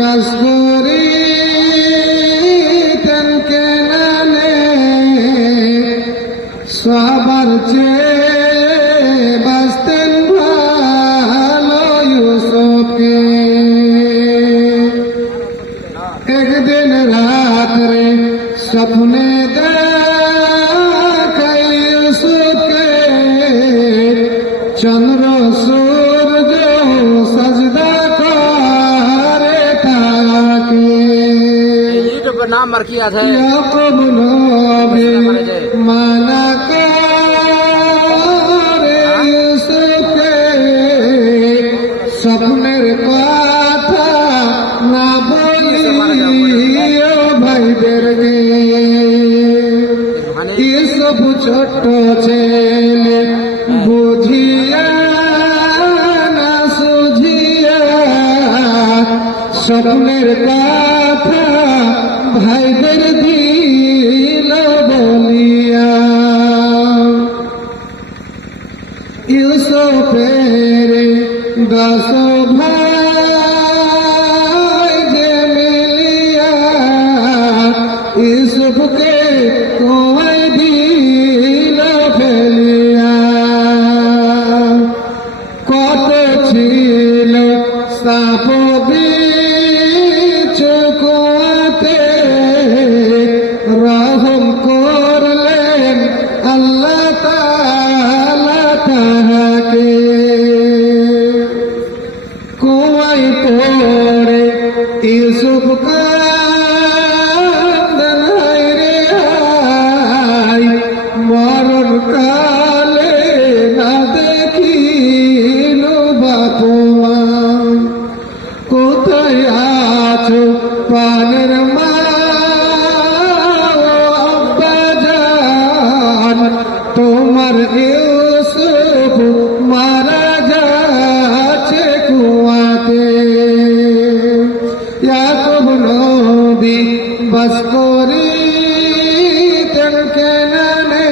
বাস করিতেন কেনানে সবার চেয়ে বাঁচতেন ভালো ইউসুফকে। একদিন রাত্রে স্বপ্নে দেখাই ইউসুফকে চন্দ্র সূর্য সজদা করে তাকে। यूट्यूब पर नाम किया था याकूब नबी माना करे ইউসুফকে স্বপ্নের কথা না বলিও ভাইদেরকে। ইউসুফ ছোট্ট ছেলে বুঝিয়া না সুঝিয়া স্বপ্নের কথা ভাইদের দিল বলিয়া। ইউসুফের 10 ভাই যে মিলিয়া ইউসুফকে কুয়ায় দিল ফেলিয়া। কত ছিল সাপ বিচ্ছু কুয়াতে রহম করলেন আল্লাহ তাআলা তাহাকে। কুয়ায় পড়ে ইউসুফ কাঁদেন হায়রে হায় মরণ কালে না দেখিল বাপু মা। কোথায় আছো পানের মা আব্বা জান তোমার ইউসুফ মারা যাচ্ছে কুয়াতে। ইয়াকুব নবী বাস করিতেন কেনানে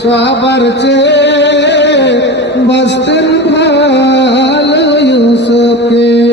সবার চেয়ে বাঁচতেন ভালো ইউসুফকে।